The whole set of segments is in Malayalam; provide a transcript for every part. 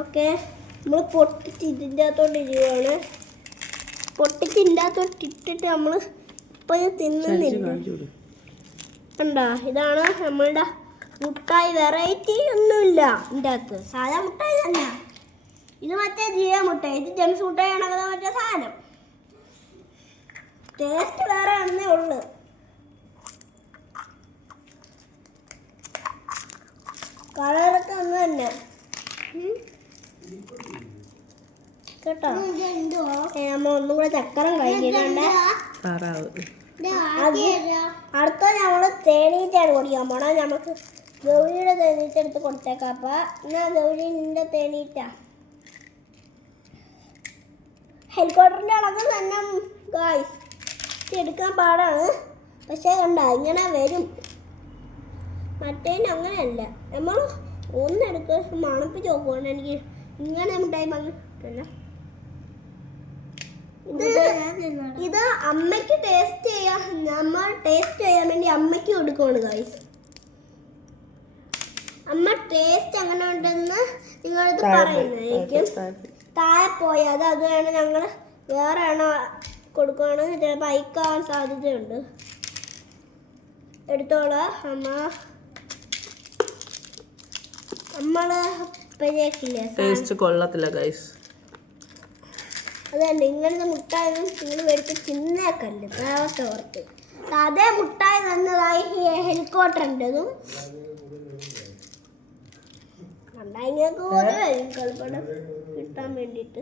ഓക്കെ, നമ്മൾ പൊട്ടിച്ച് ഇതിൻ്റെ അകത്തോട്ട് ഇടുകയാണ്. പൊട്ടിച്ച് ഇതിൻ്റെ അകത്തോട്ട് ഇട്ടിട്ട് നമ്മൾ ഇപ്പോൾ തിന്നുന്നില്ല. കണ്ടോ, ഇതാണ് നമ്മളുടെ മുട്ടായി. വെറൈറ്റി ഒന്നുമില്ല ഇതിൻ്റെ അകത്ത്. സാധാ മുട്ടായി തന്നെ. ഇത് മറ്റേ ജിയ മുട്ടായി, ഇത് ജെംസ് മുട്ടായി ആണെങ്കിൽ മറ്റേ സാധനം. ടേസ്റ്റ് വേറെ ഒന്നേ ഉള്ളു. കളറൊക്കെ ഒന്ന് തന്നെ കേട്ടോ. നമ്മൾ ഒന്നും കൂടെ ചക്കരം കഴിഞ്ഞിട്ടുണ്ട്. അടുത്ത നമ്മൾ തേനീറ്റയാണ് കുടിക്കാൻ പോണ. നമുക്ക് ഗൗരിയുടെ തേനീറ്റ എടുത്ത് കൊടുത്തേക്കാം. അപ്പം എന്നാ ഗൗരി നിന്റെ തേനീറ്റ ഹെലികോപ്റ്ററിൻ്റെ അളവ് തന്നെ ഗായ്സ്. എടുക്കാൻ പാടാണ്, പക്ഷേ കണ്ട ഇങ്ങനെ വരും. മറ്റേതിന് അങ്ങനെയല്ല. നമ്മൾ ഒന്നെടുത്ത് മണപ്പിച്ച് നോക്കുവാണ്. എനിക്ക് ഇങ്ങനെ ടൈം അങ്ങനെ ഇത് അമ്മയ്ക്ക് ടേസ്റ്റ് ചെയ്യാൻ, നമ്മൾ ടേസ്റ്റ് ചെയ്യാൻ വേണ്ടി അമ്മയ്ക്ക് കൊടുക്കുവാണ് ഗൈസ്. അമ്മ ടേസ്റ്റ് അങ്ങനെ ഉണ്ടെന്ന് നിങ്ങളത് പറയുന്നതായിരിക്കും. താഴെ പോയത് അത് വേണം, ഞങ്ങൾ വേറെ ആണോ കൊടുക്കുകയാണ്. ചിലപ്പോൾ അയക്കാൻ സാധ്യതയുണ്ട്. എടുത്തോളാം അമ്മ. നമ്മള് ടേസ്റ്റ് കൊള്ളത്തില്ല ഗൈസ്. അതല്ല, ഇങ്ങനത്തെ മുട്ടായൊന്നും നിങ്ങൾ മേടിച്ച് തിന്നേക്കല്ലേ ഓർത്ത്. അതേ മുട്ടായി തന്നതായി ഹെലികോപ്റ്ററിൻ്റെതും കണ്ടായിങ്ങൾക്ക് പോലെ കളിപ്പടം കിട്ടാൻ വേണ്ടിയിട്ട്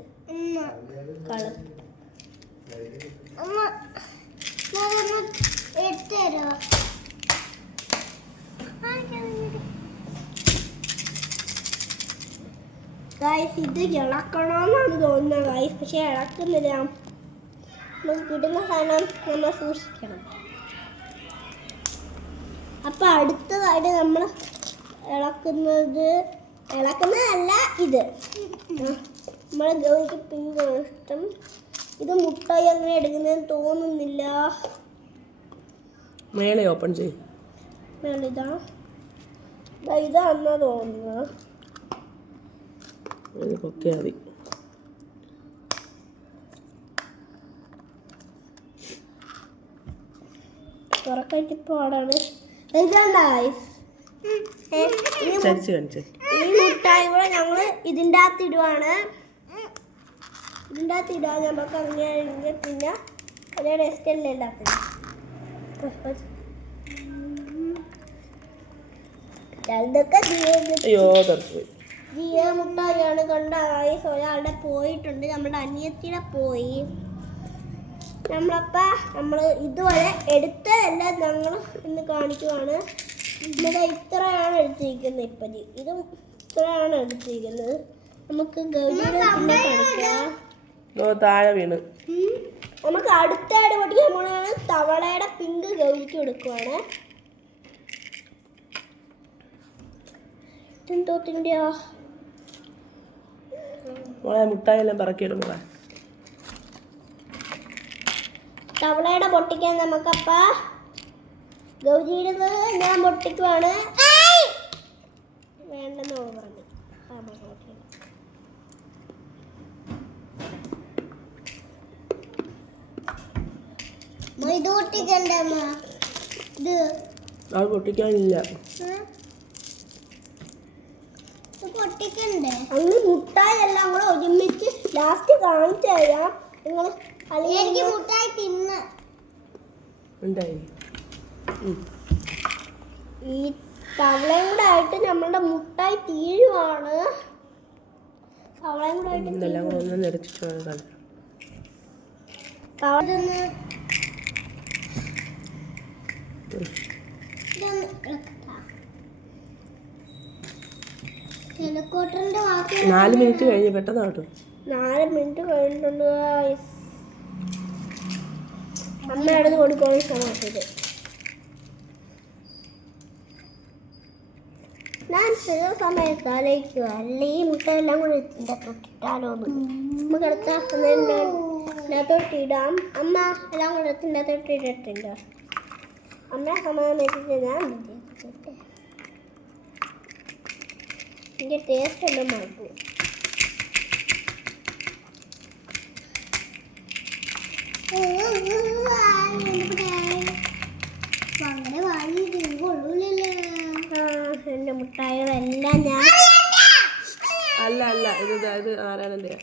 എടുത്തരോ. ഗൈസ്, ഇത് ഇളക്കണമെന്നാണ് തോന്നുന്നത് ഗൈസ്, പക്ഷെ ഇളക്കുന്നില്ല. നമുക്ക് ഇടുന്ന സാധനം നമ്മൾ സൂക്ഷിക്കണം. അപ്പം അടുത്തതായിട്ട് നമ്മൾ ഇളക്കുന്നതല്ല ഇത്. നമ്മളെ ഗൗരിക്ക് പിങ്ക് ഇഷ്ടം. ഇത് മുട്ടായി അങ്ങനെ എടുക്കുന്നതെന്ന് തോന്നുന്നില്ല. മേലെ ഓപ്പൺ ചെയ്യും. ഇതാന്നാ തോന്നുന്നത്. പൊക്കിയാൽ മതി. തുറക്കായിട്ട് പാടാണ്. ഈ മുട്ടായി കൂടെ ഞങ്ങൾ ഇതിൻ്റെ അകത്ത് ഇടുവാണ്. ഇതിൻ്റെ അകത്ത് ഇടാൻ നമുക്ക് അങ്ങനെ പിന്നെ അതേ ടേസ്റ്റ് അല്ലേ ഉണ്ടാക്കുന്നത്. ജിയ മുട്ടായിയാണ്. കണ്ട ഗൈസ്, ഒരാളുടെ പോയിട്ടുണ്ട്. നമ്മുടെ അനിയത്തിയുടെ പോയി. നമ്മൾ ഇതുവരെ എടുത്തതല്ല, ഞങ്ങൾ ഇന്ന് കാണിക്കുവാണ്. ഇവിടെ ഇത്രയാണ് എടുത്തിരിക്കുന്നത്. ഇപ്പം ഇതും ഇത്രയാണ് എടുത്തിരിക്കുന്നത്. നമുക്ക് ഗൗരിയുടെ പിന്നെ കാണിക്കാം. താഴെ വീണ് നമുക്ക് അടുത്തായിട്ട് പൊട്ടിക്കാൻ പോണതാണ്. തവളയുടെ പിങ്ക് ഗൗരിക്ക് കൊടുക്കുവാണ്. എന്തോത്തിൻ്റെയോ മുട്ടായെല്ലാം പറക്കിയിടുമ്പോ തവളയുടെ പൊട്ടിക്കാൻ നമുക്കപ്പ ഗൗരിയുടെ ഞാൻ പൊട്ടിക്കുവാണ്. വേണ്ടെന്ന് പറഞ്ഞു. ഇത് പൊട്ടിക്കണ്ടേ? ഇത് പൊട്ടിക്കാനില്ല. പൊട്ടിക്കണ്ടേ? അന്ന് മുട്ടായി എല്ലാം കൂടെ ഒരുമിച്ച് ലാസ്റ്റ് കാണിച്ചു തരാം. നിങ്ങൾ അല്ലെങ്കിൽ മുട്ടായി തിന്ന് ഈ തവളയും കൂടെ ആയിട്ട് നമ്മളുടെ മുട്ടായി തീരുവാണ്. തവളയും കൂടെ ആയിട്ട് ഹെലികോപ്റ്ററിന്റെ 4 മിനിറ്റ് കഴിഞ്ഞ് പെട്ടെന്ന് കേട്ടോ. 4 മിനിറ്റ് കഴിഞ്ഞിട്ടുണ്ട്. അമ്മ എടുത്ത് കൊടുക്കുകയാണ് സമയത്ത്. ഞാൻ ചില സമയത്ത് ആലോചിക്കുക, അല്ല ഈ മുട്ടയെല്ലാം കൂടെ ഇതിൻ്റെ തൊട്ടിട്ടാലോ എന്ന്. നമുക്ക് തൊട്ടിടാം. അമ്മ എല്ലാം കൂടെ ഇതിൻ്റെ തൊട്ടിട്ടിട്ടുണ്ട്. അമ്മ സമയം വെച്ചിട്ട് ഞാൻ ഇതിൻ്റെ ടേസ്റ്റ് എല്ലാം മാറ്റും. എൻ്റെ മുട്ടായികളെല്ലാം ഞാൻ അല്ല അല്ല ഇത് ആരാണെൻ്റെ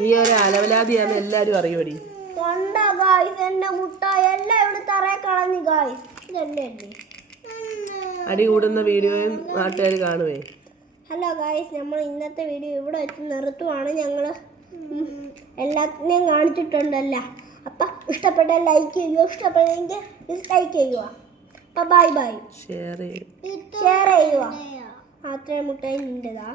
നീ ഒരു അലവലാതിയാന്ന് എല്ലാരും അറിയുമടി. കൊണ്ട ഗായ്സ് എൻ്റെ മുട്ടായി എല്ലാം ഇവിടെ തറയെ കളഞ്ഞു ഗായ്സ്. ഇതെൻ്റെ അല്ലേ. അടി കൂടുന്ന വീഡിയോയും നാട്ടുകാർ കാണുവേ. ഹലോ ഗായ്സ്, നമ്മൾ ഇന്നത്തെ വീഡിയോ ഇവിടെ വെച്ച് നിർത്തുവാണ്. ഞങ്ങൾ എല്ലാത്തിനെയും കാണിച്ചിട്ടുണ്ടല്ലോ. അപ്പം ഇഷ്ടപ്പെട്ട ലൈക്ക് ചെയ്യുക, ഇഷ്ടപ്പെട്ടെങ്കിൽ ഡിസ്ലൈക്ക് ചെയ്യുക. അപ്പം ബൈ ബൈ. ഷെയർ ചെയ്യുക. അത്രയും മുട്ടായി നിൻ്റെതാ.